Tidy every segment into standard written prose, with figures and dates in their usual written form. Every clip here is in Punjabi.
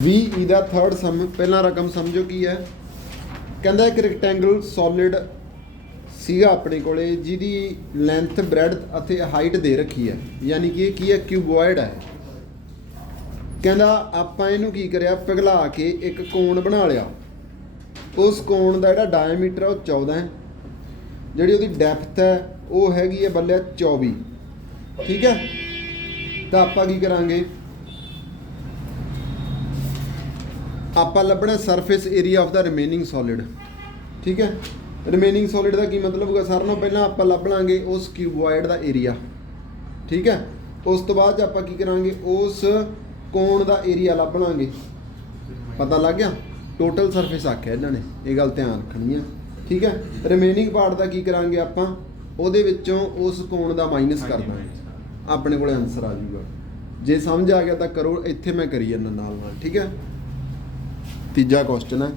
ਵੀ ਇਹਦਾ ਥਰਡ ਸਮ ਪਹਿਲਾ ਰਕਮ ਸਮਝੋ ਕੀ ਹੈ। ਕਹਿੰਦਾ ਇੱਕ ਰੈਕਟੈਂਗਲ ਸੋਲਿਡ ਸੀਗਾ ਆਪਣੇ ਕੋਲੇ ਜਿਹਦੀ ਲੈਂਥ ਬ੍ਰੈਡਥ ਅਤੇ ਹਾਈਟ ਦੇ ਰੱਖੀ ਹੈ, ਯਾਨੀ ਕਿ ਇਹ ਕੀ ਹੈ, ਕਿਊਬੋਇਡ ਹੈ। ਕਹਿੰਦਾ ਆਪਾਂ ਇਹਨੂੰ ਕੀ ਕਰਿਆ, ਪਿਘਲਾ ਕੇ ਇੱਕ ਕੋਣ ਬਣਾ ਲਿਆ। ਉਸ ਕੋਣ ਦਾ ਜਿਹੜਾ ਡਾਇਮੀਟਰ ਹੈ ਉਹ 14 ਹੈ, ਜਿਹੜੀ ਉਹਦੀ ਡੈਪਥ ਹੈ ਉਹ ਹੈਗੀ ਹੈ ਬੱਲੇ 24। ਠੀਕ ਹੈ, ਤਾਂ ਆਪਾਂ ਕੀ ਕਰਾਂਗੇ, ਆਪਾਂ ਲੱਭਣਾ surface area of the remaining solid. ਠੀਕ ਹੈ, ਰਿਮੇਨਿੰਗ ਸੋਲਿਡ ਦਾ ਕੀ ਮਤਲਬ ਹੋਗਾ, ਸਾਰਿਆਂ ਨਾਲੋਂ ਪਹਿਲਾਂ ਆਪਾਂ ਲੱਭ ਲਾਂਗੇ ਉਸ ਕਿਊਬੋਇਡ ਦਾ ਏਰੀਆ। ਠੀਕ ਹੈ, ਉਸ ਤੋਂ ਬਾਅਦ 'ਚ ਆਪਾਂ ਕੀ ਕਰਾਂਗੇ, ਉਸ ਕੋਣ ਦਾ ਏਰੀਆ ਲੱਭ ਲਾਂਗੇ। ਪਤਾ ਲੱਗ ਗਿਆ, ਟੋਟਲ ਸਰਫੇਸ ਆਖਿਆ ਇਹਨਾਂ ਨੇ, ਇਹ ਗੱਲ ਧਿਆਨ ਰੱਖਣੀ ਹੈ। ਠੀਕ ਹੈ, ਰਿਮੇਨਿੰਗ ਪਾਰਟ ਦਾ ਕੀ ਕਰਾਂਗੇ ਆਪਾਂ, ਉਹਦੇ ਵਿੱਚੋਂ ਉਸ ਕੋਣ ਦਾ ਮਾਈਨਸ ਕਰ ਦਾਂਗੇ, ਆਪਣੇ ਕੋਲ ਆਨਸਰ ਆ ਜਾਊਗਾ। ਜੇ ਸਮਝ ਆ ਗਿਆ ਤਾਂ ਕਰੋ, ਇੱਥੇ ਮੈਂ ਕਰੀ ਜਾਂਦਾ ਨਾਲ ਨਾਲ। ਠੀਕ ਹੈ, ਤੀਜਾ ਕੁਐਸਚਨ ਹੈ,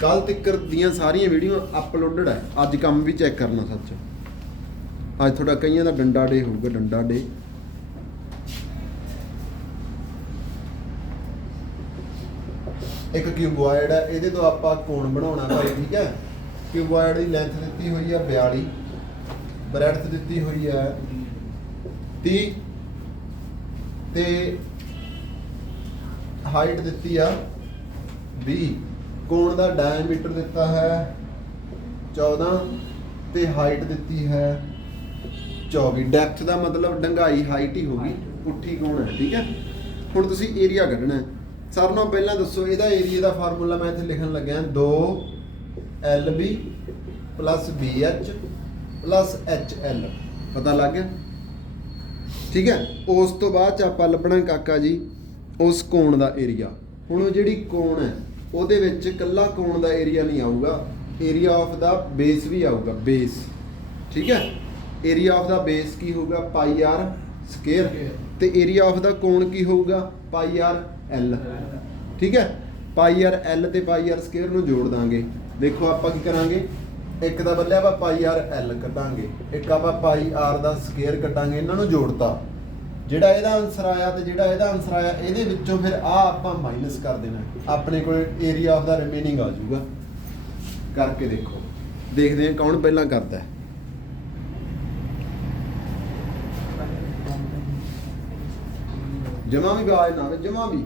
ਕੱਲ ਤੱਕ ਦੀਆਂ ਸਾਰੀਆਂ ਵੀਡੀਓ ਅਪਲੋਡਡ ਹੈ, ਅੱਜ ਕੰਮ ਵੀ ਚੈੱਕ ਕਰਨਾ। ਸੱਚ ਅੱਜ ਤੁਹਾਡਾ ਕਈਆਂ ਦਾ ਡੰਡਾ ਡੇ ਹੋਊਗਾ, ਡੰਡਾ ਡੇ। ਇੱਕ ਕਿਊਬੋਇਡ ਹੈ, ਇਹਦੇ ਤੋਂ ਆਪਾਂ ਕੋਣ ਬਣਾਉਣਾ ਭਾਈ। ਠੀਕ ਹੈ, ਕਿਊਬੋਇਡ ਦੀ ਲੈਂਥ ਦਿੱਤੀ ਹੋਈ ਹੈ 42, ਬ੍ਰੈਡਥ ਦਿੱਤੀ ਹੋਈ ਹੈ 30 ਤੇ ਹਾਈਟ ਦਿੱਤੀ ਆ 20। ਕੋਣ ਦਾ ਡਾਇਮੀਟਰ ਦਿੱਤਾ ਹੈ 14 ਤੇ ਹਾਈਟ ਦਿੱਤੀ ਹੈ 24। ਡੈਪਥ ਦਾ ਮਤਲਬ ਡੰਗਾਈ ਹਾਈਟ ਹੀ ਹੋਗੀ, ਪੁੱਠੀ ਕੋਣ ਹੈ। ਠੀਕ ਹੈ, ਹੁਣ ਤੁਸੀਂ ਏਰੀਆ ਕੱਢਣਾ। ਸਾਰਿਆਂ ਨਾਲੋਂ ਪਹਿਲਾਂ ਦੱਸੋ, ਇਹਦਾ ਏਰੀਆ ਦਾ ਫਾਰਮੂਲਾ ਮੈਂ ਇੱਥੇ ਲਿਖਣ ਲੱਗਿਆ 2LB + BH + HL। ਪਤਾ ਲੱਗ ਗਿਆ। ਠੀਕ ਹੈ, ਉਸ ਤੋਂ ਬਾਅਦ 'ਚ ਆਪਾਂ ਲੱਭਣਾ ਕਾਕਾ ਜੀ ਉਸ ਕੋਣ ਦਾ ਏਰੀਆ। ਹੁਣ ਉਹ ਜਿਹੜੀ ਕੋਣ ਹੈ ਉਹਦੇ ਵਿੱਚ ਇਕੱਲਾ ਕੋਣ ਦਾ ਏਰੀਆ ਨਹੀਂ ਆਊਗਾ, ਏਰੀਆ ਆਫ ਦਾ ਬੇਸ ਵੀ ਆਊਗਾ, ਬੇਸ। ਠੀਕ ਹੈ, ਏਰੀਆ ਆਫ ਦਾ ਬੇਸ ਕੀ ਹੋਊਗਾ, πr², ਤੇ ਏਰੀਆ ਆਫ ਦਾ ਕੋਣ ਕੀ ਹੋਊਗਾ, πrl। ਠੀਕ ਹੈ, πrl ਤੇ πr² ਨੂੰ ਜੋੜ ਦਾਂਗੇ। ਦੇਖੋ ਆਪਾਂ ਕੀ ਕਰਾਂਗੇ, ਇੱਕ ਦਾ ਬੱਲੇ ਆਪਾਂ πrl ਕੱਢਾਂਗੇ, ਇੱਕ ਆਪਾਂ πr ਦਾ ਸਕੁਅਰ ਕੱਢਾਂਗੇ, ਇਹਨਾਂ ਨੂੰ ਜੋੜਤਾ। ਜਿਹੜਾ ਇਹਦਾ ਆਨਸਰ ਆਇਆ ਤੇ ਜਿਹੜਾ ਇਹਦਾ ਆਨਸਰ ਆਇਆ, ਇਹਦੇ ਵਿੱਚੋਂ ਫਿਰ ਆ ਆਪਾਂ ਮਾਈਨਸ ਕਰ ਦੇਣਾ, ਆਪਣੇ ਕੋਲ ਏਰੀਆ ਆਫ ਦਾ ਰਿਮੇਨਿੰਗ ਆ ਜਾਊਗਾ। ਕਰਕੇ ਦੇਖੋ, ਦੇਖਦੇ ਹਾਂ ਕੌਣ ਪਹਿਲਾਂ ਕਰਦਾ ਹੈ। ਜਮਾ ਵੀ ਆਵਾਜ਼ ਨਾ ਆਵੇ, ਜਮਾ ਵੀ।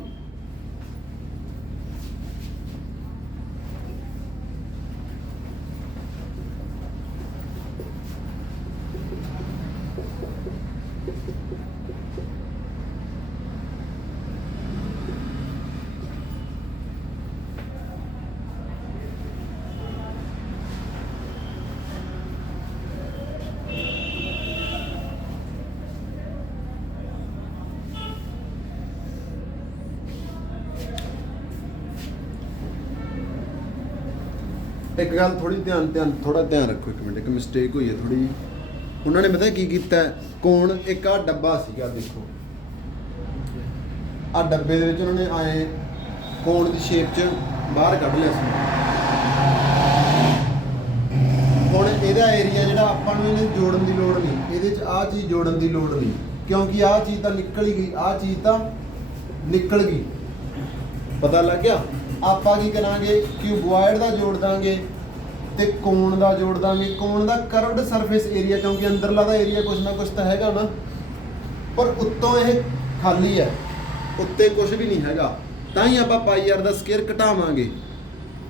ਇੱਕ ਗੱਲ ਥੋੜਾ ਧਿਆਨ ਰੱਖੋ, ਇੱਕ ਮਿੰਟ, ਇੱਕ ਮਿਸਟੇਕ ਹੋਈ ਹੈ ਥੋੜੀ ਜਿਹੀ। ਉਹਨਾਂ ਨੇ ਪਤਾ ਕੀ ਕੀਤਾ, ਕੋਣ ਇੱਕ ਆ ਡੱਬਾ ਸੀਗਾ, ਦੇਖੋ ਆ ਡੱਬੇ ਦੇ ਵਿੱਚ ਉਹਨਾਂ ਨੇ ਆਏ ਕੋਣ ਦੀ ਸ਼ੇਪ 'ਚ ਬਾਹਰ ਕੱਢ ਲਿਆ ਸੀ। ਹੁਣ ਇਹਦਾ ਏਰੀਆ ਜਿਹੜਾ ਆਪਾਂ ਨੂੰ ਇਹਨੇ ਜੋੜਨ ਦੀ ਲੋੜ ਨਹੀਂ, ਇਹਦੇ 'ਚ ਆਹ ਚੀਜ਼ ਜੋੜਨ ਦੀ ਲੋੜ ਨਹੀਂ, ਕਿਉਂਕਿ ਆਹ ਚੀਜ਼ ਤਾਂ ਨਿਕਲ ਹੀ ਗਈ, ਆਹ ਚੀਜ਼ ਤਾਂ ਨਿਕਲ ਗਈ। ਪਤਾ ਲੱਗ ਗਿਆ। ਆਪਾਂ ਕੀ ਕਰਾਂਗੇ, ਕਿਊਬੋਇਡ ਦਾ ਜੋੜ ਦਾਂਗੇ ਤੇ ਕੋਣ ਦਾ ਜੋੜ ਦਾਂਗੇ। ਕੋਣ ਦਾ ਕਰਵਡ ਸਰਫੇਸ ਏਰੀਆ, ਕਿਉਂਕਿ ਅੰਦਰਲਾ ਦਾ ਏਰੀਆ ਕੁਛ ਨਾ ਕੁਛ ਤਾਂ ਹੈਗਾ ਨਾ, ਪਰ ਉੱਤੋਂ ਇਹ ਖਾਲੀ ਹੈ, ਉੱਤੇ ਕੁਝ ਵੀ ਨਹੀਂ ਹੈਗਾ, ਤਾਂ ਹੀ ਆਪਾਂ πr ਦਾ ਸਕੁਅਰ ਘਟਾਵਾਂਗੇ।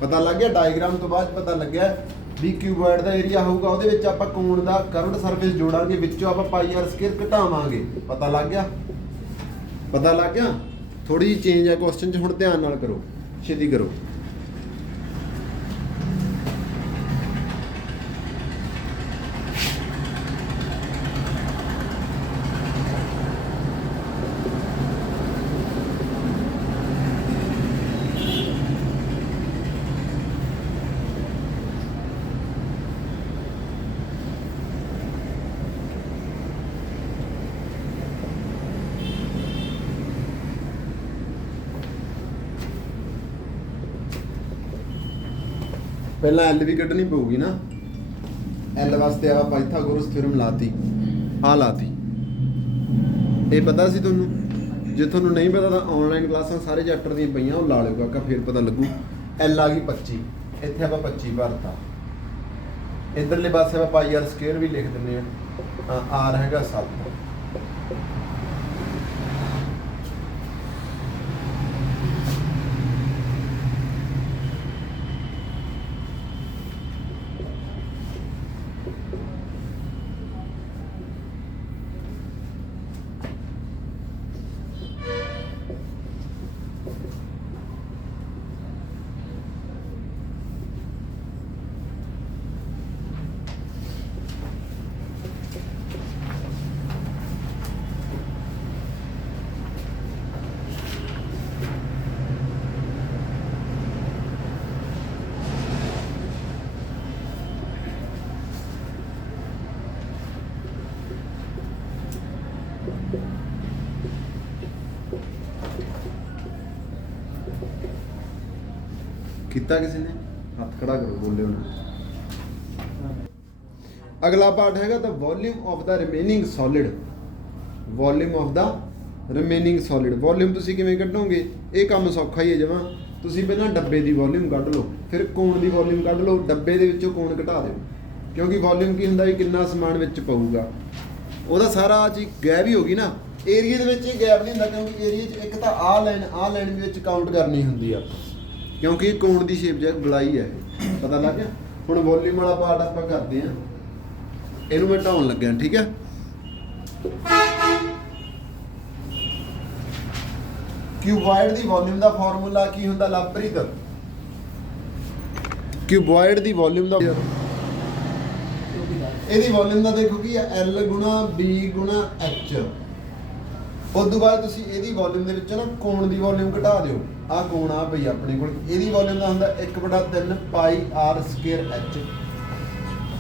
ਪਤਾ ਲੱਗ ਗਿਆ, ਡਾਇਗਰਾਮ ਤੋਂ ਬਾਅਦ ਪਤਾ ਲੱਗਿਆ ਵੀ ਕਿਊਬੋਇਡ ਦਾ ਏਰੀਆ ਹੋਊਗਾ, ਉਹਦੇ ਵਿੱਚ ਆਪਾਂ ਕੋਣ ਦਾ ਕਰਵਡ ਸਰਫੇਸ ਜੋੜਾਂਗੇ, ਵਿੱਚੋਂ ਆਪਾਂ πr ਸਕੁਅਰ ਘਟਾਵਾਂਗੇ। ਪਤਾ ਲੱਗ ਗਿਆ, ਪਤਾ ਲੱਗ ਗਿਆ। ਥੋੜੀ ਜਿਹੀ ਚੇਂਜ ਹੈ ਕੁਐਸਚਨ 'ਚ, ਹੁਣ ਧਿਆਨ ਨਾਲ ਕਰੋ, ਛੇਤੀ ਕਰੋ। ਪਹਿਲਾਂ ਐਲ ਵੀ ਕੱਢਣੀ ਪਊਗੀ ਨਾ। ਐਲ ਵਾਸਤੇ ਆਪਾਂ ਪਾਈਥਾਗੋਰਸ ਥਿਊਰਮ ਲਾਤੀ, ਆ ਲਾਤੀ। ਇਹ ਪਤਾ ਸੀ ਤੁਹਾਨੂੰ? ਜੇ ਤੁਹਾਨੂੰ ਨਹੀਂ ਪਤਾ ਤਾਂ ਆਨਲਾਈਨ ਕਲਾਸਾਂ ਸਾਰੇ ਚੈਪਟਰ ਦੀਆਂ ਪਈਆਂ, ਉਹ ਲਾ ਲਿਓ ਕਾਕਾ, ਫਿਰ ਪਤਾ ਲੱਗੂ। ਐਲ ਆ ਗਈ 25, ਇੱਥੇ ਆਪਾਂ 25 ਭਰਤਾ। ਇੱਧਰਲੇ ਪਾਸੇ ਆਪਾਂ ਪਾਈ ਆਰ ਸਕੁਅਰ ਵੀ ਲਿਖ ਦਿੰਦੇ ਹਾਂ। ਆਰ ਹੈਗਾ 7। ਕੀਤਾ ਕਿਸੇ ਨੇ? ਹੱਥ ਖੜਾ ਕਰੋ, ਬੋਲਿਓ ਨਾ। ਅਗਲਾ ਪਾਰਟ ਹੈਗਾ ਤਾਂ volume of the remaining solid. Volume of the remaining solid. Volume ਤੁਸੀਂ ਕਿਵੇਂ ਕੱਢੋਗੇ? ਇਹ ਕੰਮ ਸੌਖਾ ਹੀ ਹੈ ਜਮਾਂ। ਤੁਸੀਂ ਪਹਿਲਾਂ ਡੱਬੇ ਦੀ ਵੋਲਿਊਮ ਕੱਢ ਲਓ, ਫਿਰ ਕੋਣ ਦੀ ਵੋਲਿਊਮ ਕੱਢ ਲਓ, ਡੱਬੇ ਦੇ ਵਿੱਚੋਂ ਕੋਣ ਘਟਾ ਦਿਓ। ਕਿਉਂਕਿ ਵੋਲਿਊਮ ਕੀ ਹੁੰਦਾ ਵੀ ਕਿੰਨਾ ਸਮਾਨ ਵਿੱਚ ਪਊਗਾ, ਉਹਦਾ ਸਾਰਾ ਚੀਜ਼ ਗੈਪ ਹੀ ਹੋ ਗਈ ਨਾ। ਏਰੀਏ ਦੇ ਵਿੱਚ ਇਹ ਗੈਪ ਨਹੀਂ ਹੁੰਦਾ, ਕਿਉਂਕਿ ਏਰੀਏ 'ਚ ਇੱਕ ਤਾਂ ਆਹ ਲਾਈਨ ਵੀ ਵਿੱਚ ਕਾਊਂਟ ਕਰਨੀ ਹੁੰਦੀ ਆ, ਕਿਉਂਕਿ ਇਹ ਕੋਣ ਦੀ ਸ਼ੇਪ ਜਾਂ ਗਲਾਈ ਹੈ। ਪਤਾ ਲੱਗ ਗਿਆ? ਹੁਣ ਵੋਲਿਊਮ ਵਾਲਾ ਪਾਰਟ ਆਪਾਂ ਕਰਦੇ ਹਾਂ। ਇਹਨੂੰ ਮੈਂ ਢਾਉਣ ਲੱਗਿਆ, ਠੀਕ ਹੈ। ਕਿਊਬੋਇਡ ਦੀ ਵੋਲਿਊਮ ਦਾ ਫਾਰਮੂਲਾ ਕੀ ਹੁੰਦਾ ਲਵਪ੍ਰੀਤ? ਕਿਊਬੋਇਡ ਦੀ ਵੋਲਿਊਮ ਦਾ, ਇਹਦੀ ਵੋਲਿਊਮ ਦਾ ਦੇਖੋ ਕੀ ਹੈ, L ਗੁਣਾ B ਗੁਣਾ H। ਉਸ ਤੋਂ ਬਾਅਦ ਤੁਸੀਂ ਇਹਦੀ ਵੋਲਿਊਮ ਦੇ ਵਿੱਚੋਂ ਨਾ ਕੋਣ ਦੀ ਵੋਲਿਊਮ ਘਟਾ ਦਿਓ। ਆਹ ਕੋਣ ਆ ਪਈ ਆਪਣੇ ਕੋਲ, ਇਹਦੀ ਵੋਲਿਊਮ ਦਾ ਹੁੰਦਾ 1/3 ਪਾਈ ਆਰ ਸਕੁਅਰ H।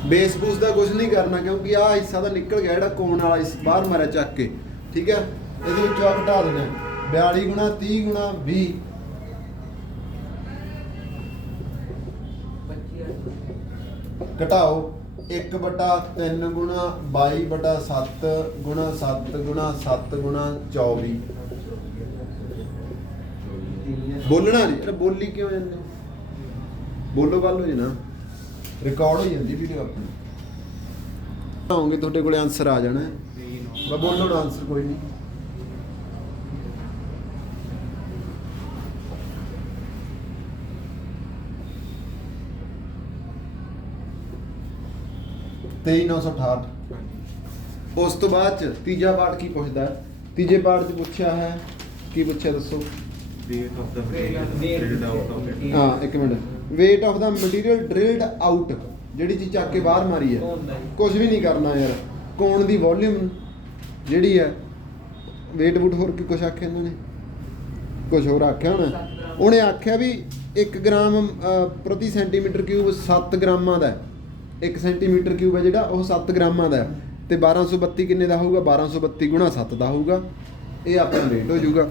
ਬੇਸ ਬੂਸ ਦਾ ਕੁਝ ਨਹੀਂ ਕਰਨਾ, ਕਿਉਂਕਿ ਆਹ ਹਿੱਸਾ ਤਾਂ ਨਿਕਲ ਗਿਆ ਜਿਹੜਾ ਕੋਣ ਵਾਲਾ ਬਾਹਰ ਮਾਰਿਆ ਚੱਕ ਕੇ, ਠੀਕ ਹੈ। ਇਹਦੇ ਵਿੱਚੋਂ ਆ ਘਟਾ ਦੇਣਾ 42 ਗੁਣਾ 30 ਗੁਣਾ 20, ਘਟਾਓ 1/3 ਗੁਣਾ 22/7 ਗੁਣਾ 7 ਗੁਣਾ 7 ਗੁਣਾ 24। ਬੋਲਣਾ ਨਹੀਂ ਯਾਰ, ਬੋਲੀ ਕਿਉਂ ਜਾਂਦੇ? ਬੋਲੋ ਗੱਲ ਹੋ ਜੇ ਨਾ, ਰਿਕਾਰਡ ਹੋ ਜਾਂਦੀ ਵੀਡੀਓ ਆਪਣੀ। ਆਉਂਗੇ ਤੁਹਾਡੇ ਕੋਲੇ ਆਨਸਰ ਆ ਜਾਣਾ। ਮੈਂ ਬੋਲੋ ਨਾ ਆਨਸਰ ਕੋਈ ਨਹੀਂ। ਉਸ ਤੋਂ ਬਾਅਦ ਚ ਤੀਜਾ ਪਾਰਟ ਕੀ ਪੁੱਛਦਾ? ਤੀਜੇ ਪਾਰਟ ਚ ਪੁੱਛਿਆ ਹੈ, ਕੀ ਪੁੱਛਿਆ ਦੱਸੋ? ਹਾਂ ਇੱਕ minute. Weight of the material drilled out, ਜਿਹੜੀ ਚੀਜ਼ ਚੱਕ ਕੇ ਬਾਹਰ ਮਾਰੀ ਹੈ। ਕੁਝ ਵੀ ਨਹੀਂ ਕਰਨਾ ਯਾਰ। ਕੋਣ ਦੀ ਵੋਲਿਊਮ ਜਿਹੜੀ ਹੈ, ਵੇਟ ਵੂਟ ਹੋਰ ਕੀ ਕੁਛ ਆਖਿਆ ਇਹਨਾਂ ਨੇ? ਕੁਛ ਹੋਰ ਆਖਿਆ ਹੋਣਾ। ਉਹਨੇ ਆਖਿਆ ਵੀ 1 ਗ੍ਰਾਮ ਪ੍ਰਤੀ ਸੈਂਟੀਮੀਟਰ ਕਿਊਬ 7 ਗ੍ਰਾਮਾਂ ਦਾ। 1 ਸੈਂਟੀਮੀਟਰ ਕਿਊਬ ਹੈ ਜਿਹੜਾ, ਉਹ 7 ਗ੍ਰਾਮਾਂ ਦਾ। ਤੇ 1232 ਕਿੰਨੇ ਦਾ ਹੋਊਗਾ? 1232 ਗੁਣਾ 7 ਦਾ ਹੋਊਗਾ। ਇਹ ਆਪਣਾ ਵੇਟ ਹੋ ਜਾਊਗਾ।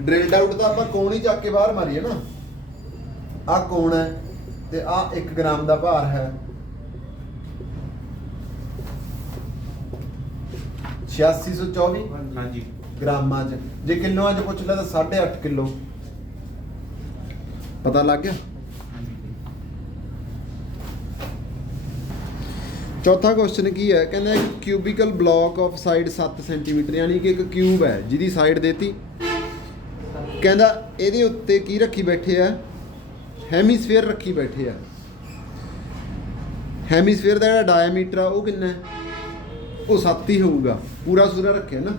ਡ੍ਰਿਲਡ ਆਊਟ ਤਾਂ ਆਪਾਂ ਕੋਣ ਹੀ ਚੱਕ ਕੇ ਬਾਹਰ ਮਾਰੀ ਹੈ ਨਾ। ਆਹ ਕੋਣ ਹੈ ਤੇ ਆਹ 1 ਗ੍ਰਾਮ ਦਾ ਭਾਰ ਹੈ। 8624 ਹਾਂਜੀ ਗ੍ਰਾਮਾਂ 'ਚ। ਜੇ ਕਿਲੋਆਂ 'ਚ ਪੁੱਛ ਲਿਆ ਤਾਂ 8.5 ਕਿਲੋ। ਪਤਾ ਲੱਗ ਗਿਆ? ਚੌਥਾ ਕੁਐਸਚਨ ਕੀ ਹੈ? ਕਹਿੰਦਾ cubicle block of side 7 centimetre, ਯਾਨੀ ਕਿ ਇੱਕ ਕਿਊਬ ਹੈ ਜਿਹਦੀ ਸਾਈਡ ਦੇਤੀ। ਕਹਿੰਦਾ ਇਹਦੇ ਉੱਤੇ ਕੀ ਰੱਖੀ ਬੈਠੇ ਆ? ਹੈਮੀਸਫੇਅਰ ਰੱਖੀ ਬੈਠੇ ਆ। ਹੈਮੀਸਫੇਅਰ ਦਾ ਜਿਹੜਾ ਡਾਇਆਮੀਟਰ ਆ ਉਹ ਕਿੰਨਾ ਹੈ? ਉਹ 7 ਹੀ ਹੋਊਗਾ। ਪੂਰਾ ਸੂਰਾ ਰੱਖਿਆ ਨਾ।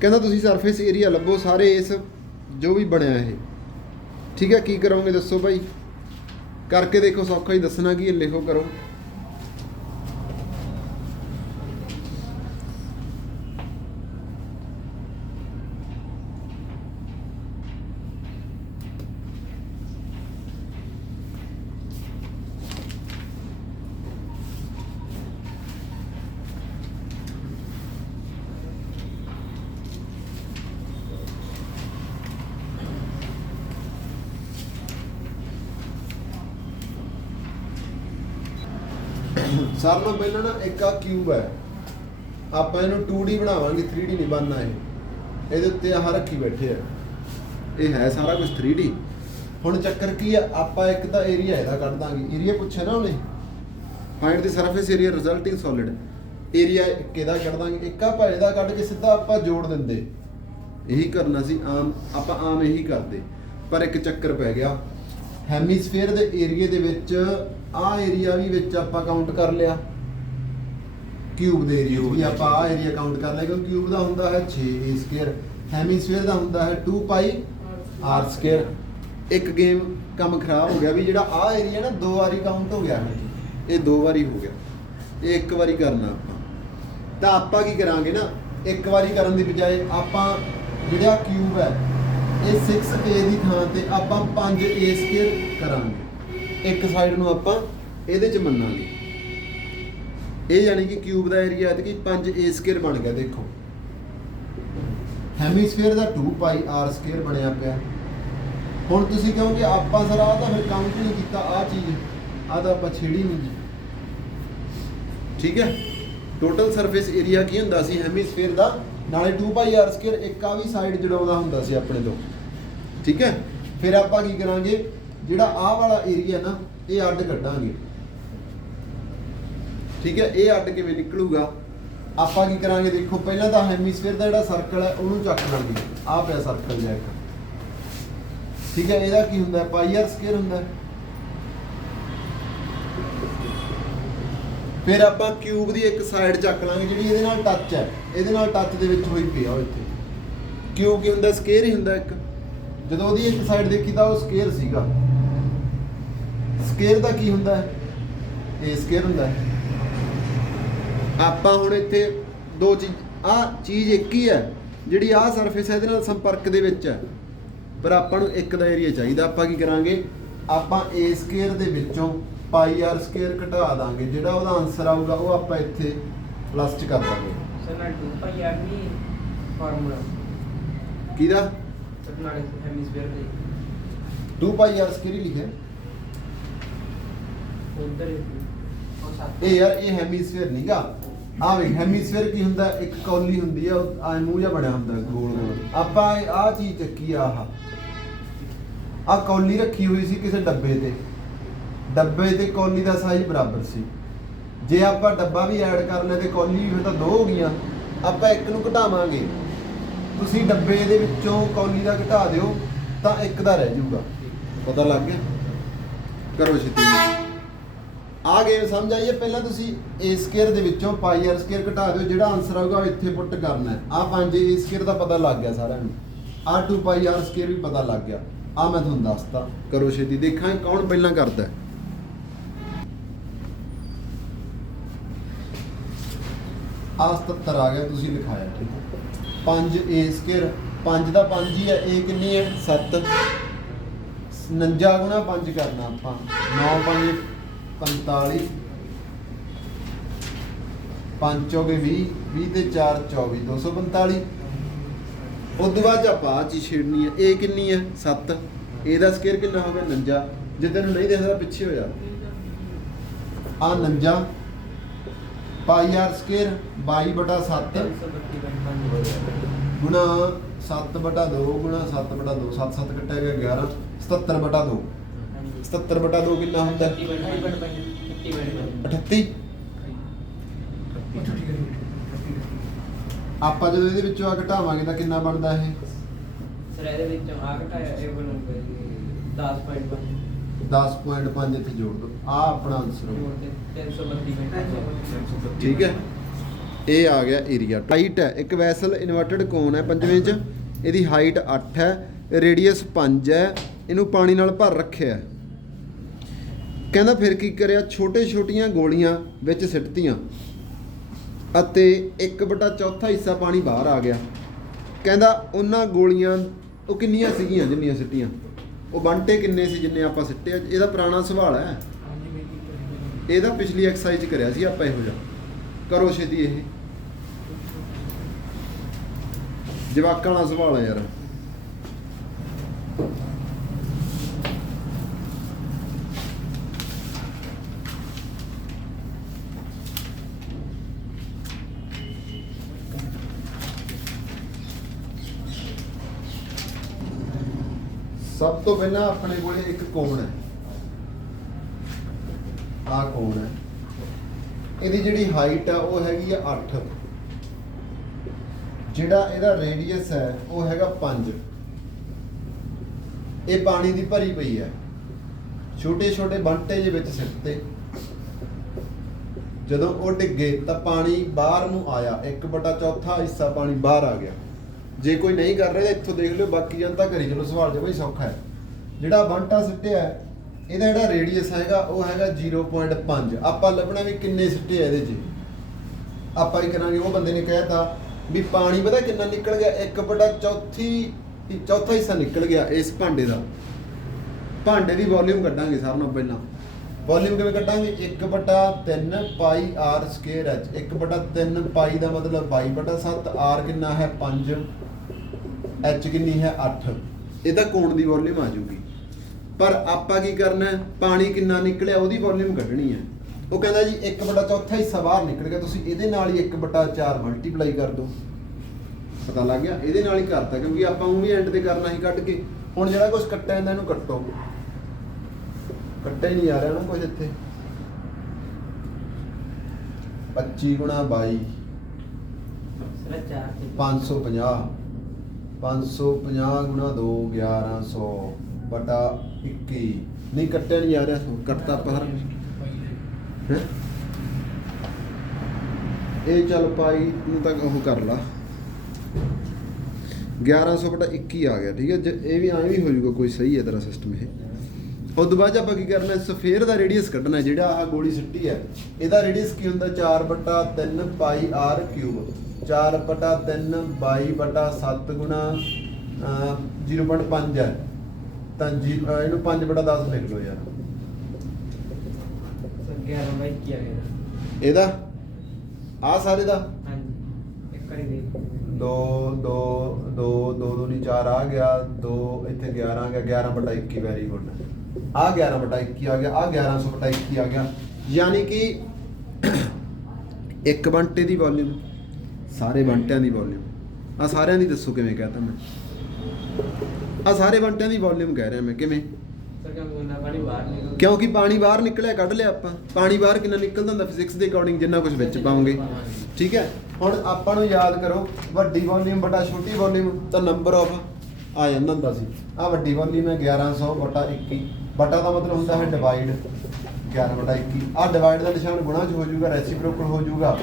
ਕਹਿੰਦਾ ਤੁਸੀਂ ਸਰਫੇਸ ਏਰੀਆ ਲੱਭੋ ਸਾਰੇ ਇਸ ਜੋ ਵੀ ਬਣਿਆ ਇਹ, ਠੀਕ ਹੈ। ਕੀ ਕਰੋਗੇ ਦੱਸੋ ਭਾਈ? ਕਰਕੇ ਦੇਖੋ, ਸੌਖਾ ਹੀ ਦੱਸਣਾ ਕੀ ਹੈ, ਲਿਖੋ ਕਰੋ। ਸਾਰਿਆਂ ਨਾਲੋਂ ਪਹਿਲਾਂ ਨਾ ਇੱਕ ਆ ਕਿਊਬ ਹੈ, ਆਪਾਂ ਇਹਨੂੰ 2D ਬਣਾਵਾਂਗੇ, 3D ਨਹੀਂ ਬਣਨਾ ਇਹ। ਇਹਦੇ ਉੱਤੇ ਆਹ ਰੱਖੀ ਬੈਠੇ ਆ, ਇਹ ਹੈ ਸਾਰਾ ਕੁਝ 3D। ਹੁਣ ਚੱਕਰ ਕੀ ਆ, ਆਪਾਂ ਇੱਕ ਤਾਂ ਏਰੀਆ ਇਹਦਾ ਕੱਢ ਦਾਂਗੇ। ਏਰੀਆ ਪੁੱਛਿਆ ਨਾ ਉਹਨੇ, find the surface area resulting solid. Area ਕਿਹਦਾ ਕੱਢ ਦਾਂਗੇ, ਇੱਕ ਆਪਾਂ ਇਹਦਾ ਕੱਢ ਕੇ ਸਿੱਧਾ ਆਪਾਂ ਜੋੜ ਦਿੰਦੇ। ਇਹੀ ਕਰਨਾ ਸੀ ਆਮ, ਆਪਾਂ ਆਮ ਇਹੀ ਕਰਦੇ, ਪਰ ਇੱਕ ਚੱਕਰ ਪੈ ਗਿਆ। ਹੈਮੀਸਫੇਅਰ ਦੇ ਏਰੀਏ ਦੇ ਵਿੱਚ ਆਹ ਏਰੀਆ ਵੀ ਵਿੱਚ ਆਪਾਂ ਕਾਊਂਟ ਕਰ ਲਿਆ, ਕਿਊਬ ਦੇ ਏਰੀਆ ਵੀ ਆਪਾਂ ਆਹ ਏਰੀਆ ਕਾਊਂਟ ਕਰ ਲਿਆ, ਕਿਉਂਕਿ ਕਿਊਬ ਦਾ ਹੁੰਦਾ ਹੈ 6a ਸਕੁਅਰ, ਹੈਮੀਸਫੇਅਰ ਦਾ ਹੁੰਦਾ ਹੈ 2 ਪਾਈ r ਸਕੁਅਰ। ਇੱਕ ਗੇਮ ਕੰਮ ਖਰਾਬ ਹੋ ਗਿਆ ਵੀ ਜਿਹੜਾ ਆਹ ਏਰੀਆ ਨਾ 2 ਵਾਰੀ ਕਾਊਂਟ ਹੋ ਗਿਆ, ਇਹ 2 ਵਾਰੀ ਹੋ ਗਿਆ, ਇਹ ਇੱਕ ਵਾਰੀ ਕਰਨਾ ਆਪਾਂ। ਤਾਂ ਆਪਾਂ ਕੀ ਕਰਾਂਗੇ ਨਾ, ਇੱਕ ਵਾਰੀ ਕਰਨ ਦੀ ਬਜਾਏ ਆਪਾਂ ਜਿਹੜਾ ਕਿਊਬ ਹੈ ਇਹ 6a ਦੀ ਥਾਂ ਤੇ ਆਪਾਂ 5a ਸਕੁਅਰ ਕਰਾਂਗੇ। ਇੱਕ ਸਾਈਡ ਨੂੰ ਆਪਾਂ ਇਹਦੇ ਚ ਮੰਨਾਂਗੇ, ਇਹ ਯਾਨੀ ਕਿ ਕਿਊਬ ਦਾ ਏਰੀਆ ਹੈ ਕਿ 5a ਸਕੁਅਰ ਬਣ ਗਿਆ। ਦੇਖੋ ਹੈਮੀਸਫੇਅਰ ਦਾ 2 ਪਾਈ r ਸਕੁਅਰ ਬਣਿਆ ਪਿਆ। ਹੁਣ ਤੁਸੀਂ ਕਹੋਗੇ ਆਪਾਂ ਸਰ ਆਹ ਤਾਂ ਫਿਰ ਕਾਊਂਟ ਨਹੀਂ ਕੀਤਾ, ਆਹ ਚੀਜ਼ ਆਹ ਤਾਂ ਆਪਾਂ ਛੇੜੀ ਨਹੀਂ। ਠੀਕ ਹੈ, ਟੋਟਲ ਸਰਫੇਸ ਏਰੀਆ ਕੀ ਹੁੰਦਾ ਸੀ ਹੈਮੀਸਫੇਅਰ ਦਾ, ਨਾਲੇ 2 ਪਾਈ r ਸਕੁਅਰ, ਇੱਕ ਆ ਵੀ ਸਾਈਡ ਜੜਾਉਂਦਾ ਹੁੰਦਾ ਸੀ ਆਪਣੇ ਤੋਂ। ਠੀਕ ਹੈ, ਫਿਰ ਆਪਾਂ ਕੀ ਕਰਾਂਗੇ, ਜਿਹੜਾ ਆਹ ਵਾਲਾ ਏਰੀਆ ਨਾ ਇਹ ਅੱਡ ਕੱਢਾਂਗੇ। ਠੀਕ ਹੈ, ਇਹ ਅੱਡ ਕਿਵੇਂ ਨਿਕਲੂਗਾ, ਆਪਾਂ ਕੀ ਕਰਾਂਗੇ, ਦੇਖੋ ਪਹਿਲਾਂ ਤਾਂ ਹੈਮੀਸਫੇਅਰ ਦਾ ਜਿਹੜਾ ਸਰਕਲ ਹੈ ਉਹਨੂੰ ਚੱਕ ਲਾਂਗੇ, ਆਹ ਪਿਆ ਸਰਕਲ ਜਿਹਾ ਇੱਕ। ਠੀਕ ਹੈ, ਇਹਦਾ ਕੀ ਹੁੰਦਾ, ਪਾਈ r ਸਕੁਅਰ ਹੁੰਦਾ। ਫਿਰ ਆਪਾਂ ਕਿਊਬ ਦੀ ਇੱਕ ਸਾਈਡ ਚੱਕ ਲਾਂਗੇ ਜਿਹੜੀ ਇਹਦੇ ਨਾਲ ਟੱਚ ਹੈ, ਇਹਦੇ ਨਾਲ ਟੱਚ ਦੇ ਵਿੱਚ ਹੋਈ ਪਈ ਆ ਉਹ ਇੱਥੇ। ਕਿਊਬ ਕੀ ਹੁੰਦਾ, ਸਕੁਅਰ ਹੀ ਹੁੰਦਾ ਇੱਕ। ਜਦੋਂ ਉਹਦੀ ਇੱਕ ਸਾਈਡ ਦੇਖੀ ਤਾਂ ਉਹ ਸਕੁਅਰ ਸੀਗਾ। ਸਕੁਅਰ ਦਾ ਕੀ ਹੁੰਦਾ, ਇਹ ਸਕੁਅਰ ਹੁੰਦਾ। ਆਪਾਂ ਹੁਣ ਇੱਥੇ ਦੋ ਚੀਜ਼ ਇੱਕ ਹੀ ਹੈ, ਜਿਹੜੀ ਆਹ ਸਰਫੇਸ ਹੈ ਇਹਦੇ ਨਾਲ ਸੰਪਰਕ ਦੇ ਵਿੱਚ ਹੈ, ਪਰ ਆਪਾਂ ਨੂੰ ਇੱਕ ਦਾ ਏਰੀਆ ਚਾਹੀਦਾ। ਆਪਾਂ ਕੀ ਕਰਾਂਗੇ, ਆਪਾਂ a ਸਕੁਅਰ ਦੇ ਵਿੱਚੋਂ ਪਾਈ r ਸਕੁਅਰ ਘਟਾ ਦਾਂਗੇ, ਜਿਹੜਾ ਉਹਦਾ ਆਨਸਰ ਆਊਗਾ ਉਹ ਆਪਾਂ ਇੱਥੇ ਪਲੱਸ ਚ ਕਰ ਦਾਂਗੇ। ਸਰ ਨਾਲ 2 ਪਾਈ r ਨਹੀਂ ਫਾਰਮੂਲਾ ਕਿਹਦਾ, ਸਰ ਨਾਲ ਹੈਮੀਸਫੇਅਰ ਦੇ 2 ਪਾਈ r ਸਕੁਅਰ ਹੀ ਲਿਖਿਆ ਉਧਰ ਇਹ ਯਾਰ, ਇਹ ਹੈਮੀਸਫੇਅਰ ਨਹੀਂਗਾ। ਆਹ ਵੇ ਹੈਮੀਸਫੇਅਰ ਕੀ ਹੁੰਦਾ, ਇੱਕ ਕੌਲੀ ਹੁੰਦੀ ਆ, ਆ ਮੂੰਹ ਜਿਹਾ ਬਣਿਆ ਹੁੰਦਾ ਗੋਲ ਗੋਲ। ਆਪਾਂ ਆਹ ਚੀਜ਼ ਚੱਕੀ ਆ, ਆਹ ਕੌਲੀ ਰੱਖੀ ਹੋਈ ਸੀ ਕਿਸੇ ਡੱਬੇ ਤੇ, ਡੱਬੇ ਤੇ ਕੌਲੀ ਦਾ ਸਾਈਜ਼ ਬਰਾਬਰ ਸੀ। ਜੇ ਆਪਾਂ ਡੱਬਾ ਵੀ ਐਡ ਕਰ ਲਿਆ ਤੇ ਕੌਲੀ ਵੀ ਫਿਰ ਤਾਂ 2 ਹੋ ਗਈਆਂ। ਆਪਾਂ ਇੱਕ ਨੂੰ ਘਟਾਵਾਂਗੇ, ਤੁਸੀਂ ਡੱਬੇ ਦੇ ਵਿੱਚੋਂ ਕੌਲੀ ਦਾ ਘਟਾ ਦਿਓ ਤਾਂ ਇੱਕ ਦਾ ਰਹਿ ਜਾਊਗਾ। ਪਤਾ ਲੱਗ ਗਿਆ, ਕਰੋ ਛੇਤੀ। ਆ ਗੇਮ ਸਮਝ ਆਈਏ। ਪਹਿਲਾਂ ਤੁਸੀਂ a ਸਕੁਅਰ ਦੇ ਵਿੱਚੋਂ ਪਾਈ r ਸਕੁਅਰ ਘਟਾ ਦਿਓ, ਜਿਹੜਾ ਆਨਸਰ ਆਊਗਾ ਉਹ ਇੱਥੇ ਪੁੱਟ ਕਰਨਾ ਹੈ। ਆ 5a ਸਕੁਅਰ ਦਾ ਪਤਾ ਲੱਗ ਗਿਆ ਸਾਰਿਆਂ ਨੂੰ, ਆ 2 ਪਾਈ r ਸਕੁਅਰ ਵੀ ਪਤਾ ਲੱਗ ਗਿਆ। ਆ ਮੈਂ ਤੁਹਾਨੂੰ ਦੱਸਤਾ, ਕਰੋ ਛੇਤੀ, ਦੇਖਾਂਗੇ ਕੌਣ ਪਹਿਲਾਂ ਕਰਦਾ। ਆ 77 ਆ ਗਿਆ, ਤੁਸੀਂ ਲਿਖਾਇਆ ਠੀਕ ਹੈ। 5a ਸਕੁਅਰ, 5 ਦਾ 5 ਹੀ ਹੈ, a ਕਿੰਨੀ ਹੈ 7, 49 ਗੁਣਾ 5 ਕਰਨਾ ਆਪਾਂ, 9 5 45, 5 ਹੋ ਗਏ 20, 20 ਤੇ 4 24, 245। ਉਸ ਤੋਂ ਬਾਅਦ ਆਪਾਂ ਆਹ ਚੀਜ਼ ਛੇੜਨੀ ਹੈ, ਇਹ ਕਿੰਨੀ ਹੈ 7, ਇਹਦਾ ਸਕੁਅਰ ਕਿੰਨਾ ਹੋ ਗਿਆ 49। ਜੇ ਤੈਨੂੰ ਨਹੀਂ ਦੇਖਦਾ ਪਿੱਛੇ ਹੋ ਜਾ, ਆ 49 ਪਾਈ r ਸਕੁਅਰ 22/7 ਗੁਣਾ 7/2 ਗੁਣਾ 7/2, 7 7 ਕੱਟਿਆ ਗਿਆ 11, 77/2। 77/2 ਕਿੰਨਾ ਹੁੰਦਾ, 38। ਆਪਾਂ ਜਦੋਂ ਇਹਦੇ ਵਿੱਚੋਂ ਆ ਘਟਾਵਾਂਗੇ ਤਾਂ ਕਿੰਨਾ ਬਣਦਾ ਇਹ, ਸਰ ਇਹਦੇ ਵਿੱਚੋਂ ਆ ਘਟਾਇਆ ਇਹ ਬਣੂਗਾ 10.5 10.5 ਇੱਥੇ ਜੋੜ ਦੋ, ਆ ਆਪਣਾ ਆਨਸਰ ਹੋ ਗਿਆ। 332 ਠੀਕ ਹੈ, ਇਹ ਆ ਗਿਆ ਏਰੀਆ। ਹਾਈਟ ਹੈ, ਇੱਕ ਵੈਸਲ ਇਨਵਰਟਡ ਕੋਨ ਹੈ 5ਵੇਂ ਚ, ਇਹਦੀ ਹਾਈਟ 8 ਹੈ, ਰੇਡੀਅਸ 5 ਹੈ, ਇਹਨੂੰ ਪਾਣੀ ਨਾਲ ਭਰ ਰੱਖਿਆ ਹੈ। ਕਹਿੰਦਾ ਫਿਰ ਕੀ ਕਰਿਆ, ਛੋਟੀਆਂ ਗੋਲੀਆਂ ਵਿੱਚ ਸਿੱਟਤੀਆਂ ਅਤੇ 1/4 ਹਿੱਸਾ ਪਾਣੀ ਬਾਹਰ ਆ ਗਿਆ। ਕਹਿੰਦਾ ਉਹਨਾਂ ਗੋਲੀਆਂ ਉਹ ਕਿੰਨੀਆਂ ਸੀਗੀਆਂ ਜਿੰਨੀਆਂ ਸਿੱਟੀਆਂ, ਉਹ ਬੰਟੇ ਕਿੰਨੇ ਸੀ ਜਿੰਨੇ ਆਪਾਂ ਸਿੱਟੇ। ਇਹਦਾ ਪੁਰਾਣਾ ਸਵਾਲ ਹੈ, ਇਹਦਾ ਪਿਛਲੀ ਐਕਸਰਸਾਈਜ਼ ਕਰਿਆ ਸੀ ਆਪਾਂ ਇਹੋ ਜਿਹਾ। ਕਰੋ ਛੇਤੀ, ਇਹ ਜਵਾਕਾਂ ਵਾਲਾ ਸਵਾਲ ਹੈ ਯਾਰ। ਸਭ ਤੋਂ ਪਹਿਲਾਂ ਆਪਣੇ ਕੋਲੇ ਇੱਕ ਕੋਣ ਹੈ, ਆਹ ਕੋਣ ਹੈ, ਇਹਦੀ ਜਿਹੜੀ ਹਾਈਟ ਆ ਉਹ ਹੈਗੀ ਆ 8, ਜਿਹੜਾ ਇਹਦਾ ਰੇਡੀਅਸ ਹੈ ਉਹ ਹੈਗਾ 5। ਇਹ ਪਾਣੀ ਦੀ ਭਰੀ ਪਈ ਹੈ, ਛੋਟੇ ਛੋਟੇ ਬੰਟੇ ਜਿਹੇ ਵਿੱਚ ਸਿੱਟੇ, ਜਦੋਂ ਉਹ ਡਿੱਗੇ ਤਾਂ ਪਾਣੀ ਬਾਹਰ ਨੂੰ ਆਇਆ, 1/4 ਹਿੱਸਾ ਪਾਣੀ ਬਾਹਰ ਆ ਗਿਆ। ਜੇ ਕੋਈ ਨਹੀਂ ਕਰ ਰਿਹਾ ਤਾਂ ਇੱਥੋਂ ਦੇਖ ਲਿਓ, ਬਾਕੀ ਜਨਤਾ ਕਰੀ ਚਲੋ, ਸਵਾਲ ਜਵਾਬ ਹੀ ਸੌਖਾ ਹੈ। ਜਿਹੜਾ ਬੰਟਾ ਸਿੱਟਿਆ ਹੈ, ਇਹਦਾ ਜਿਹੜਾ ਰੇਡੀਅਸ ਹੈਗਾ ਉਹ ਹੈਗਾ 0.5। ਆਪਾਂ ਲੱਭਣਾ ਵੀ ਕਿੰਨੇ ਸਿੱਟੇ ਆ ਇਹਦੇ 'ਚ। ਆਪਾਂ ਹੀ ਕਰਾਂਗੇ, ਉਹ ਬੰਦੇ ਨੇ ਕਹਿਤਾ ਵੀ ਪਾਣੀ ਪਤਾ ਕਿੰਨਾ ਨਿਕਲ ਗਿਆ, 1/4 ਹਿੱਸਾ ਨਿਕਲ ਗਿਆ ਇਸ ਭਾਂਡੇ ਦਾ। ਭਾਂਡੇ ਦੀ ਵੋਲਿਊਮ ਕੱਢਾਂਗੇ ਸਾਰਿਆਂ ਨਾਲੋਂ ਪਹਿਲਾਂ। ਵੋਲਿਊਮ ਕਿਵੇਂ ਕੱਢਾਂਗੇ? 1/3 ਪਾਈ ਆਰ ਸਕੁਅਰ ਐਚ। 1/3 ਪਾਈ ਦਾ ਮਤਲਬ 22/7, ਆਰ ਕਿੰਨਾ ਹੈ 5, ਐਚ ਕਿੰਨੀ ਹੈ 8। ਇਹਦਾ ਕੋਣ ਦੀ ਵੋਲਿਊਮ ਆ ਜਾਊਗੀ। ਪਰ ਆਪਾਂ ਕੀ ਕਰਨਾ ਹੈ, ਪਾਣੀ ਕਿੰਨਾ ਨਿਕਲਿਆ ਉਹਦੀ ਵੋਲਿਊਮ ਕੱਢਣੀ ਹੈ। ਉਹ ਕਹਿੰਦਾ ਜੀ 1/4 ਹਿੱਸਾ ਬਾਹਰ ਨਿਕਲ ਗਿਆ, ਤੁਸੀਂ ਇਹਦੇ ਨਾਲ ਹੀ 1/4 ਮਲਟੀਪਲਾਈ ਕਰ ਦਿਓ। ਪਤਾ ਲੱਗ ਗਿਆ, ਇਹਦੇ ਨਾਲ ਹੀ ਕਰਤਾ, ਕਿਉਂਕਿ ਆਪਾਂ ਉਹ ਵੀ ਐਂਡ ਤੇ ਕਰਨਾ ਸੀ ਕੱਢ ਕੇ। ਹੁਣ ਜਿਹੜਾ ਕੁਝ ਕੱਟਿਆ ਜਾਂਦਾ ਇਹਨੂੰ ਕੱਟੋ, ਕੱਟਿਆ ਹੀ ਨਹੀਂ ਆ ਰਿਹਾ ਨਾ ਕੁਝ ਇੱਥੇ। 25 × 22 550, 550 × 2 1100 ਬਟਾ 21। ਨਹੀਂ ਕੱਟਿਆ ਨਹੀਂ ਆ ਰਿਹਾ, ਕੱਟਤਾ ਆਪਾਂ ਹਰ ਹੈਂ? ਇਹ ਚੱਲ ਪਾਈ ਨੂੰ ਤਾਂ ਉਹ ਕਰ ਲਾ, 1100/21 ਆ ਗਿਆ। ਠੀਕ ਹੈ, ਇਹ ਵੀ ਐਂ ਵੀ ਹੋ ਜਾਊਗਾ, ਕੋਈ ਸਹੀ ਹੈ ਤੇਰਾ ਸਿਸਟਮ ਇਹ। ਉਸ ਤੋਂ ਬਾਅਦ ਆਪਾਂ ਕੀ ਕਰਨਾ, ਸਫੇਅਰ ਦਾ ਰੇਡੀਅਸ ਕੱਢਣਾ। ਜਿਹੜਾ ਆਹ ਗੋਲੀ ਸਿੱਟੀ ਹੈ ਇਹਦਾ ਰੇਡੀਅਸ ਕੀ ਹੁੰਦਾ, 4/3 ਪਾਈ ਆਰ ਕਿਊਬ। 4/3 22/7 ਗੁਣਾ 0.5 ਹੈ, ਤਾਂ ਇਹਨੂੰ 5/10 ਲਿਖ ਲਓ ਯਾਰ। 11/21 ਆ ਗਿਆ ਇਹਦਾ ਆਹ ਸਾਰੇ ਦਾ ਹਾਂਜੀ। ਇੱਕ ਵਾਰੀ ਦੇਖ 2 2 2 2 2 ਨਹੀਂ 4 ਆ ਗਿਆ, 2 ਇੱਥੇ 11 ਆ ਗਿਆ, 11/21। Very good. ਆ 11/21 ਆ ਗਿਆ, ਆ 1100/21 ਆ ਗਿਆ। ਯਾਨੀ ਕਿ ਇੱਕ ਬੰਟੇ ਦੀ ਵੋਲਿਊਮ, ਸਾਰੇ ਬੰਟਿਆਂ ਦੀ ਵੋਲਿਊਮ। ਆ ਸਾਰਿਆਂ ਦੀ ਦੱਸੋ ਕਿਵੇਂ ਕਹਤਾ ਮੈਂ? ਆ ਸਾਰੇ ਬੰਟਿਆਂ ਦੀ ਵੋਲਿਊਮ ਕਹਿ ਰਿਹਾ ਮੈਂ। ਕਿਵੇਂ? ਕਿਉਂਕਿ ਪਾਣੀ ਬਾਹਰ ਨਿਕਲਿਆ, ਕੱਢ ਲਿਆ ਆਪਾਂ। ਪਾਣੀ ਬਾਹਰ ਕਿੰਨਾ ਨਿਕਲਦਾ ਹੁੰਦਾ ਫਿਜ਼ਿਕਸ ਦੇ ਅਕੋਰਡਿੰਗ, ਜਿੰਨਾ ਕੁਝ ਵਿੱਚ ਪਾਉਂਗੇ। ਠੀਕ ਹੈ, ਹੁਣ ਆਪਾਂ ਨੂੰ ਯਾਦ ਕਰੋ, ਵੱਡੀ ਵੋਲਿਊਮ ਬਟਾ ਛੋਟੀ ਵੋਲਿਊਮ, ਤਾਂ ਨੰਬਰ ਆਫ ਆ ਜਾਂਦਾ ਹੁੰਦਾ ਸੀ। ਆ ਵੱਡੀ ਵੋਲਿਊਮ ਹੈ 1100/21, ਬਟਾ ਦਾ ਮਤਲਬ ਹੁੰਦਾ ਹੈ ਡਿਵਾਈਡ, 11/21। ਆ ਡਿਵਾਈਡ ਦਾ ਨਿਸ਼ਾਨ ਗੁਣਾ 'ਚ ਹੋ ਜਾਊਗਾ, ਰੈਸੀਪ੍ਰੋਕਲ ਹੋ ਜਾਊਗਾ,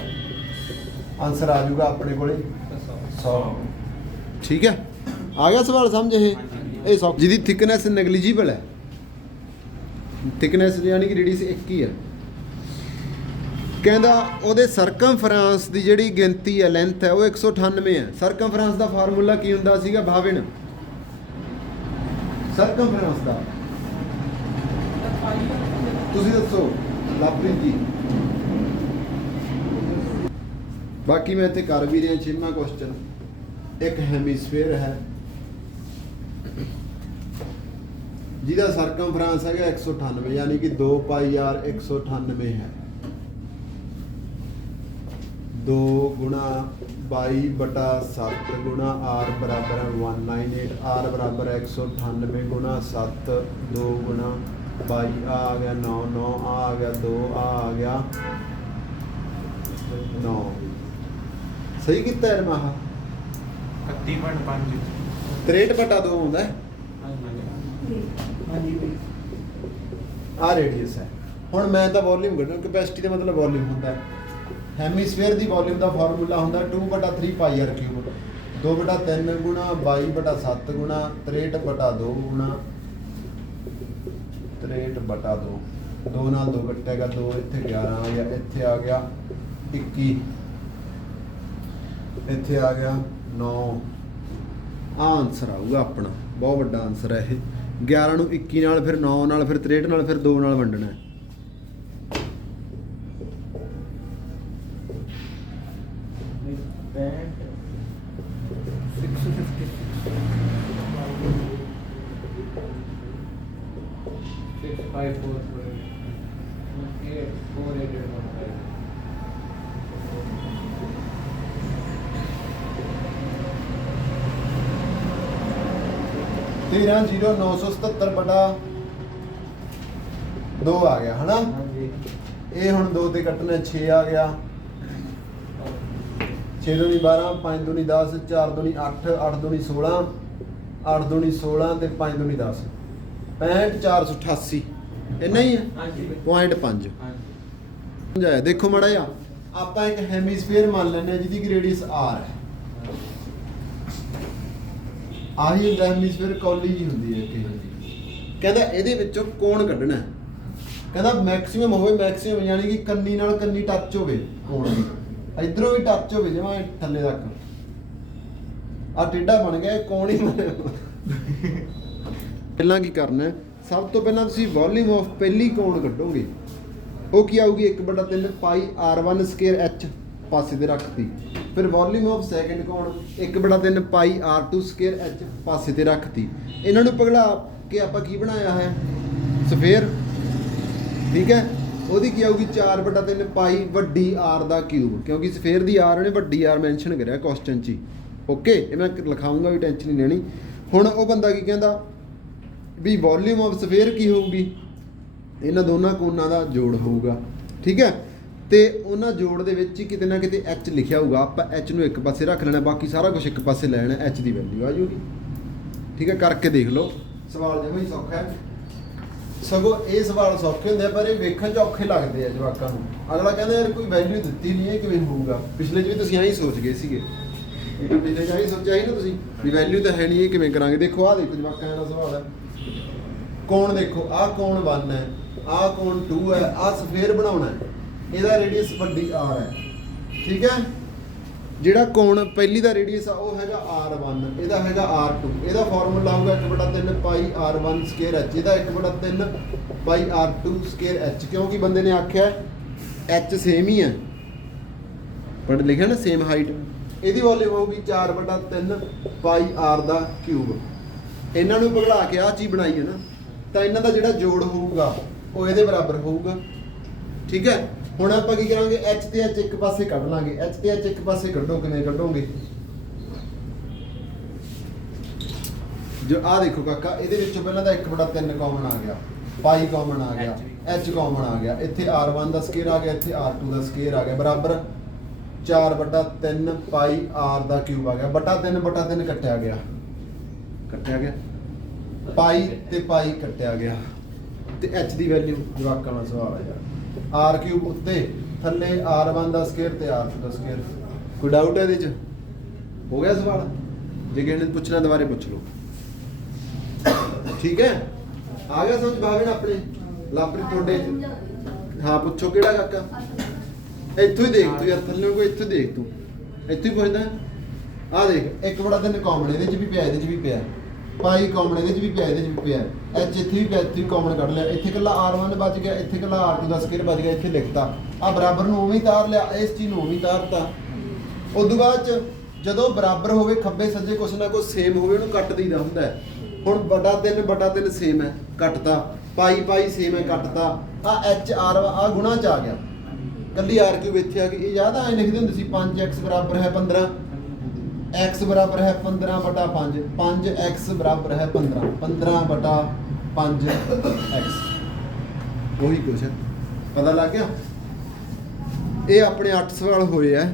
ਆਨਸਰ ਆ ਜਾਊਗਾ ਆਪਣੇ ਕੋਲੇ 100। ਠੀਕ ਹੈ, ਆ ਗਿਆ ਸਵਾਲ ਸਮਝ? ਇਹ ਸੌ ਜਿਹਦੀ ਥਿਕਨੈਸ ਨੈਗਲੀਜੀਬਲ ਹੈ, ਥਿਕਨੈਸ ਯਾਨੀ ਕਿ ਰੇਡੀਅਸ 1 ਹੀ ਹੈ। ਕਹਿੰਦਾ ਉਹਦੇ ਸਰਕਮਫਰੈਂਸ ਦੀ ਜਿਹੜੀ ਗਿਣਤੀ ਹੈ, ਲੈਂਥ ਹੈ, ਉਹ 198 ਹੈ। ਸਰਕਮਫਰੈਂਸ ਦਾ ਫਾਰਮੂਲਾ ਕੀ ਹੁੰਦਾ ਸੀਗਾ ਭਾਵਿਨ? ਸਰਕਮਫਰੈਂਸ ਦਾ ਤੁਸੀਂ ਦੱਸੋ ਲਵਪ੍ਰੀਤ ਜੀ। ਬਾਕੀ ਮੈਂ ਇੱਥੇ ਕਰ ਵੀ ਰਿਹਾ 6ਵਾਂ ਕੁਐਸਚਨ। ਇੱਕ ਹੈਮੀਸਫੇਅਰ ਹੈ ਜਿਹਦਾ ਸਰਕਮਫਰੈਂਸ ਹੈਗਾ 198, ਯਾਨੀ ਕਿ 2 ਪਾਈ ਆਰ 198 ਹੈ। 2 × 22/7 ਗੁਣਾ r ਬਰਾਬਰ ਹੈ 198, r ਬਰਾਬਰ ਹੈ 198 × 7, 2 × 22, ਆ ਗਿਆ 9, 9 ਆ ਗਿਆ 2, ਆ ਗਿਆ 9। ਸਹੀ ਕੀਤਾ ਯਾਰ ਮੈਂ? 31.5 63/2 ਆਉਂਦਾ ਹੈ। ਆ ਰੇਡੀਅਸ ਹੈ। ਹੁਣ ਮੈਂ ਤਾਂ ਵੋਲਿਊਮ ਕੱਢਣਾ, ਕੈਪੈਸਿਟੀ ਦਾ ਮਤਲਬ ਵੋਲਿਊਮ ਹੁੰਦਾ ਹੈ। ਹੈਮੀਸਫੇਅਰ ਦੀ ਵੋਲਿਊਮ ਦਾ ਫਾਰਮੂਲਾ ਹੁੰਦਾ 2/3 ਪਾਈ ਆਰ ਕਿਊਬ। 2/3 ਗੁਣਾ 22/7 ਗੁਣਾ 63/2 ਗੁਣਾ 63/2। 2 ਨਾਲ 2 ਕੱਟੇਗਾ 2, ਇੱਥੇ 11 ਆ ਗਿਆ, ਇੱਥੇ ਆ ਗਿਆ 21, ਇੱਥੇ ਆ ਗਿਆ 9। ਆ ਆਨਸਰ ਆਊਗਾ ਆਪਣਾ, ਬਹੁਤ ਵੱਡਾ ਆਨਸਰ ਹੈ ਇਹ। 11 ਨੂੰ 21 ਨਾਲ, ਫਿਰ 9 ਨਾਲ, ਫਿਰ 63 ਨਾਲ, ਫਿਰ 2 ਨਾਲ ਵੰਡਣਾ ਹੈ। 130977 ਬਟਾ 2 ਆ ਗਿਆ ਹਨਾ। ਹਾਂਜੀ ਇਹ ਹੁਣ 2 ਤੇ ਕੱਟਣਾ 6 ਆ ਗਿਆ। 6 ਦੂਣੀ 12, 5 ਦੂਣੀ 10, 4 ਦੂਣੀ 8, 8 ਦੂਣੀ 16, 8 ਦੂਣੀ 16 ਤੇ 5 ਦੂਣੀ 10, 65488 ਇੰਨਾ ਹੀ ਹੈ। ਹਾਂਜੀ 0.5 ਹਾਂਜੀ ਸਮਝਾਇਆ। ਦੇਖੋ ਮਾੜਾ ਜਿਹਾ ਆਪਾਂ ਇੱਕ ਹੈਮੀਸਫੇਅਰ ਮੰਨ ਲੈਂਦੇ ਹਾਂ ਜਿਹਦੀ ਰੇਡੀਅਸ r ਹੈ। ਆਹੀ ਹੁੰਦਾ ਹੈਮੀਸਫੇਅਰ, ਕੌਲੀ ਜੀ ਹੁੰਦੀ ਹੈ ਇੱਕ। ਕਹਿੰਦਾ ਇਹਦੇ ਵਿੱਚੋਂ ਕੋਣ ਕੱਢਣਾ ਹੈ। ਕਹਿੰਦਾ ਮੈਕਸਿਮਮ ਹੋਵੇ, ਮੈਕਸਿਮਮ ਯਾਨੀ ਕਿ ਕੰਨੀ ਨਾਲ ਕੰਨੀ ਟੱਚ ਹੋਵੇ ਕੋਣ ਦੀ, ਇਧਰੋਂ ਵੀ ਟੱਚ ਹੋਵੇ ਜਿਵੇਂ ਥੱਲੇ ਤੱਕ। ਆ ਟੇਢਾ ਬਣ ਗਿਆ, ਇਹ ਕੋਣ ਹੀ ਬਣਿਆ। ਪਹਿਲਾਂ ਕੀ ਕਰਨਾ ਹੈ, ਸਭ ਤੋਂ ਪਹਿਲਾਂ ਤੁਸੀਂ ਵੋਲਿਊਮ ਆਫ ਪਹਿਲੀ ਕੋਣ ਕੱਢੋਗੇ। ਉਹ ਕੀ ਆਊਗੀ 1/3 ਪਾਈ r1 ਸਕੁਅਰ h ਪਾਸੇ ਤੇ ਰੱਖਤੀ। ਫਿਰ ਵੋਲਿਊਮ ਆਫ ਸੈਕੰਡ ਕੋਣ 1/3 ਪਾਈ r2 ਸਕੁਅਰ h ਪਾਸੇ ਤੇ ਰੱਖਤੀ। ਇਹਨਾਂ ਨੂੰ ਪਗਲਾ ਕੇ ਆਪਾਂ ਕੀ ਬਣਾਇਆ ਹੈ, ਸਫੇਅਰ। ਠੀਕ ਹੈ, ਉਹਦੀ ਕੀ ਆਊਗੀ 4/3 ਪਾਈ ਵੱਡੀ r ਦਾ ਕਿਊਬ, ਕਿਉਂਕਿ ਸਫੇਅਰ ਦੀ r ਉਹਨੇ ਵੱਡੀ r ਮੈਂਸ਼ਨ ਕਰਿਆ ਕੁਐਸਚਨ 'ਚ ਹੀ। ਓਕੇ, ਇਹ ਮੈਂ ਲਿਖਾਊਂਗਾ ਵੀ, ਟੈਨਸ਼ਨ ਨਹੀਂ ਲੈਣੀ। ਹੁਣ ਉਹ ਬੰਦਾ ਕੀ ਕਹਿੰਦਾ ਵੀ ਵੋਲਿਊਮ ਆਫ ਸਫੇਅਰ ਕੀ ਹੋਊਗੀ, ਇਹਨਾਂ ਦੋਨਾਂ ਕੋਨਾਂ ਦਾ ਜੋੜ ਹੋਊਗਾ। ਠੀਕ ਹੈ, ਤੇ ਉਹਨਾਂ ਜੋੜ ਦੇ ਵਿੱਚ ਹੀ ਕਿਤੇ ਨਾ ਕਿਤੇ h ਲਿਖਿਆ ਹੋਊਗਾ। ਆਪਾਂ h ਨੂੰ ਇੱਕ ਪਾਸੇ ਰੱਖ ਲੈਣਾ, ਬਾਕੀ ਸਾਰਾ ਕੁਝ ਇੱਕ ਪਾਸੇ ਲੈ ਲੈਣਾ, h ਦੀ ਵੈਲਿਊ ਆ ਜਾਊਗੀ। ਠੀਕ ਹੈ, ਕਰਕੇ ਦੇਖ ਲਓ। ਸਵਾਲ ਜਿਵੇਂ ਹੀ ਸੌਖਾ ਹੈ, ਸਗੋਂ ਇਹ ਸਵਾਲ ਸੌਖੇ ਹੁੰਦੇ ਆ ਪਰ ਇਹ ਵੇਖਣ 'ਚ ਔਖੇ ਲੱਗਦੇ ਆ ਜਵਾਕਾਂ ਨੂੰ। ਅਗਲਾ ਕਹਿੰਦਾ ਯਾਰ ਕੋਈ ਵੈਲਿਊ ਦਿੱਤੀ ਨਹੀਂ ਹੈ, ਕਿਵੇਂ ਹੋਊਗਾ। ਪਿਛਲੇ 'ਚ ਵੀ ਤੁਸੀਂ ਐਂ ਹੀ ਸੋਚ ਗਏ ਸੀਗੇ, ਪਿਛਲੇ 'ਚ ਐਂ ਹੀ ਸੋਚਿਆ ਸੀ ਨਾ ਤੁਸੀਂ ਵੀ ਵੈਲਿਊ ਤਾਂ ਹੈ ਨਹੀਂ, ਇਹ ਕਿਵੇਂ ਕਰਾਂਗੇ। ਦੇਖੋ ਆਹ ਦੇਖੋ ਜਵਾਕਾਂ ਦਾ ਸਵਾਲ ਹੈ, ਕੋਣ ਦੇਖੋ, ਆਹ ਕੋਣ 1 ਹੈ, ਆਹ ਕੋਣ 2 ਹੈ, ਆਹ ਸਫੇਅਰ ਬਣਾਉਣਾ ਹੈ, ਇਹਦਾ ਰੇਡੀਅਸ ਵੱਡੀ r ਹੈ। ਠੀਕ ਹੈ, ਜਿਹੜਾ ਕੋਣ ਪਹਿਲੀ ਦਾ ਰੇਡੀਅਸ ਆ ਉਹ ਹੈਗਾ r1, ਇਹਦਾ ਹੈਗਾ r2। ਇਹਦਾ ਫਾਰਮੂਲਾ ਆਊਗਾ 1/3 ਪਾਈ r1 ਸਕੁਅਰ h, ਇਹਦਾ 1/3 ਪਾਈ r2 ਸਕੁਅਰ h, ਕਿਉਂਕਿ ਬੰਦੇ ਨੇ ਆਖਿਆ h ਸੇਮ ਹੀ ਹੈ, ਪਰ ਲਿਖਿਆ ਨਾ ਸੇਮ ਹਾਈਟ। ਇਹਦੀ ਵੈਲਿਊ ਹੋਊਗੀ 4/3 ਪਾਈ r ਦਾ ਕਿਊਬ। ਇਹਨਾਂ ਨੂੰ ਭਗਲਾ ਕੇ ਆਹ ਚੀਜ਼ ਬਣਾਈ ਹੈ ਨਾ, ਤਾਂ ਇਹਨਾਂ ਦਾ ਜਿਹੜਾ ਜੋੜ ਹੋਊਗਾ ਉਹ ਇਹਦੇ ਬਰਾਬਰ ਹੋਊਗਾ। ਠੀਕ ਹੈ, ਹੁਣ ਆਪਾਂ ਕੀ ਕਰਾਂਗੇ, h ਤੇ h ਇੱਕ ਪਾਸੇ ਕੱਢ ਲਾਂਗੇ। h ਤੇ h ਇੱਕ ਪਾਸੇ ਕੱਢੋ, ਕਿਵੇਂ ਕੱਢੋਗੇ। ਜੋ ਆ ਦੇਖੋ ਕਾਕਾ, ਇਹਦੇ ਵਿੱਚੋਂ ਪਹਿਲਾਂ ਤਾਂ 1/3 ਕਾਮਨ ਆ ਗਿਆ, ਪਾਈ ਕਾਮਨ ਆ ਗਿਆ, h ਕਾਮਨ ਆ ਗਿਆ, ਇੱਥੇ r1 ਦਾ ਸਕੁਅਰ ਆ ਗਿਆ, ਇੱਥੇ r2 ਦਾ ਸਕੁਅਰ ਆ ਗਿਆ, ਬਰਾਬਰ 4/3 ਪਾਈ r ਦਾ ਕਿਊਬ ਆ ਗਿਆ, ਬਟਾ 3/3 ਕੱਟਿਆ ਗਿਆ, ਕੱਟਿਆ ਗਿਆ, ਪਾਈ ਤੇ ਪਾਈ ਕੱਟਿਆ ਗਿਆ। ਤੇ h ਦੀ ਵੈਲਿਊ ਜਵਾਕਾਂ ਦਾ ਸਵਾਲ ਆ ਯਾਰ, r ਕਿਊਬ ਉੱਤੇ, ਥੱਲੇ r1 ਦਾ ਸਕੁਅਰ ਤੇ r2 ਦਾ ਸਕੁਅਰ। ਕੋਈ ਡਾਊਟ ਹੈ ਇਹਦੇ 'ਚ? ਹੋ ਗਿਆ ਸਵਾਲ? ਜੇ ਕਿਸੇ ਨੇ ਪੁੱਛਣਾ ਦੁਬਾਰੇ ਪੁੱਛ ਲਓ। ਠੀਕ ਹੈ, ਆ ਗਿਆ ਸਮਝ ਭਾਵੇਂ ਆਪਣੇ ਲਾਪਰੀ ਤੁਹਾਡੇ? ਹਾਂ ਪੁੱਛੋ, ਕਿਹੜਾ ਕਾਕਾ? ਇੱਥੋਂ ਹੀ ਦੇਖ ਤੂੰ ਯਾਰ, ਥੱਲੇ ਕੋਈ ਇੱਥੋਂ ਦੇਖ ਤੂੰ, ਇੱਥੋਂ ਹੀ ਪੁੱਛਦਾ। ਆਹ ਦੇਖ 1/3 ਕਾਮਨ ਇਹਦੇ 'ਚ ਵੀ ਪਿਆ, ਇਹਦੇ 'ਚ ਵੀ ਪਿਆ, ਪਾਈ ਕਾਮਨ ਇਹਦੇ 'ਚ ਵੀ ਪਿਆ, ਇਹਦੇ 'ਚ ਵੀ ਪਿਆ, h ਇੱਥੇ ਵੀ ਪਿਆ, ਇੱਥੇ ਵੀ ਕਾਮਨ ਕੱਢ ਲਿਆ, ਇੱਥੇ ਇਕੱਲਾ r1 ਬਚ ਗਿਆ, ਇੱਥੇ ਇਕੱਲਾ r2 ਦਾ ਸਕੁਅਰ ਬਚ ਗਿਆ, ਇੱਥੇ ਲਿਖਤਾ। ਆ ਬਰਾਬਰ ਨੂੰ ਉਵੇਂ ਹੀ ਤਾਰ ਲਿਆ, ਇਸ ਚੀਜ਼ ਨੂੰ ਉਵੇਂ ਹੀ ਤਾਰਤਾ। ਉਸ ਤੋਂ ਬਾਅਦ 'ਚ ਜਦੋਂ ਬਰਾਬਰ ਹੋਵੇ, ਖੱਬੇ ਸੱਜੇ ਕੁਛ ਨਾ ਕੁਛ ਸੇਮ ਹੋਵੇ, ਉਹਨੂੰ ਕੱਟ ਦਈਦਾ ਹੁੰਦਾ ਹੈ। ਹੁਣ 1/3 ਸੇਮ ਹੈ, ਕੱਟਤਾ, ਪਾਈ ਪਾਈ ਸੇਮ ਹੈ, ਕੱਟਤਾ। ਆ h r ਆ ਗੁਣਾ 'ਚ ਆ ਗਿਆ, ਕੱਲੀ r ਕਿਊਬ ਇੱਥੇ ਆ ਗਈ। ਇਹ ਯਾਦ ਐਂ ਲਿਖਦੇ ਹੁੰਦੇ ਸੀ 5x ਬਰਾਬਰ ਹੈ 15, x ਬਰਾਬਰ ਹੈ 15/5, 5x ਬਰਾਬਰ ਹੈ 15, 15/5x। ਉਹੀ ਕੁਛ ਹੈ, ਪਤਾ ਲੱਗ ਗਿਆ। ਇਹ ਆਪਣੇ 8 ਸਵਾਲ ਹੋਏ ਆ।